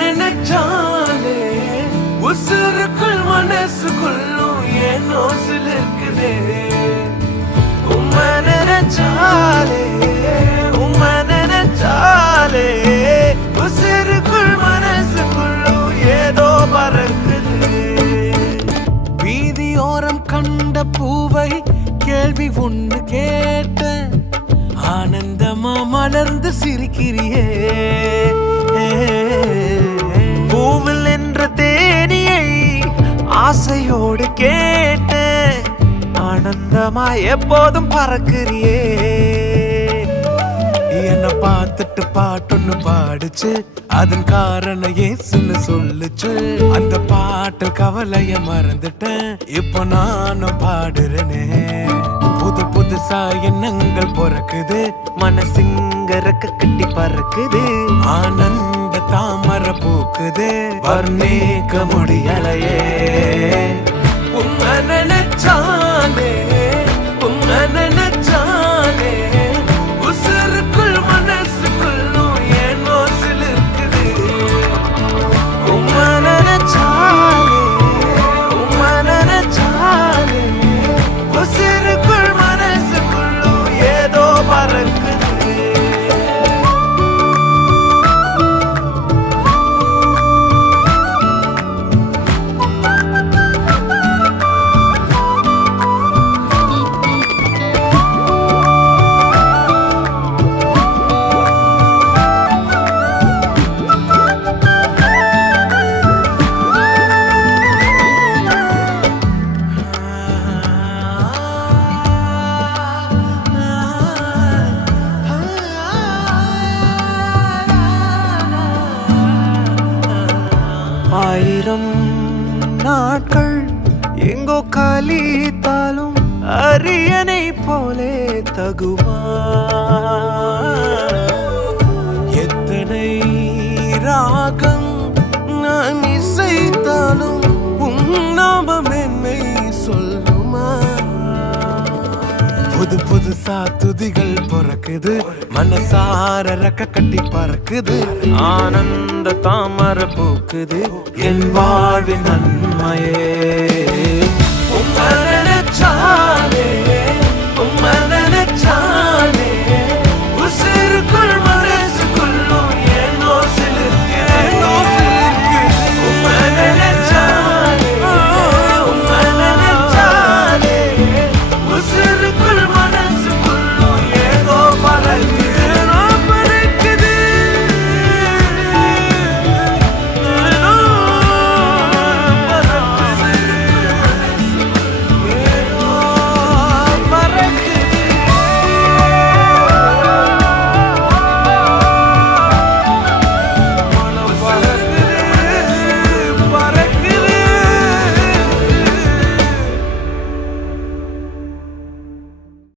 நினைச்சாலே உசுருக்குள் மனசுக்குள்ளும் ஏனோ சிலிருக்குதே. உம்மை நினைச்சாலே உசுருக்குள் மனசுக்குள்ளும் ஏதோ பறக்குது. வீதியோரம் கண்ட பூவை கேள்வி ஒண்ணு கேட்ட ஆனந்தமா மலர்ந்து சிரிக்கிறியே. பூவில் என்ற தேனியை ஆசையோடு கேட்ட ஆனந்தமா எப்போதும் பறக்கிறியே. என்ன பார்த்துட்டு பாட்டொன்னு பாடுச்சு, அதன் காரணம் ஏசுன்னு சொல்லுச்சு. அந்த பாட்டு கவலைய மறந்துட்டேன், இப்போ நானும் பாடுறேனே. புது புதுசா எண்ணங்கள் பிறக்குது, மனசிங்க ரெக்க கட்டி பறக்குது. ஆனந்த தாமரை பூக்குது, வர்ணிக்க முடியலையே. உம்மை நினைச்சாலே உசுருக்குள் மனசுக்குள்ளும் ஏனோ சிலிருக்குது. உம்மை நினைச்சாலே உசுருக்குள் மனசுக்குள்ளும் ஏதோ பறக்குது. ஆயிரம் நாட்கள் எங்கோ கழித்தாலும் அரியணை போலே தகுமா. எத்தனை ராகம் நான் இசைத்தாலும் உன் நாமம் என்னை சொல்லுமா. புது புதுசா துதிகள் பிறக்குது, மனசார ரெக்க கட்டி பறக்குது. ஆனந்த தாமரை பூக்குது, என் வாழ்வின் நன்மையே. உம்மை நினைச்சாலே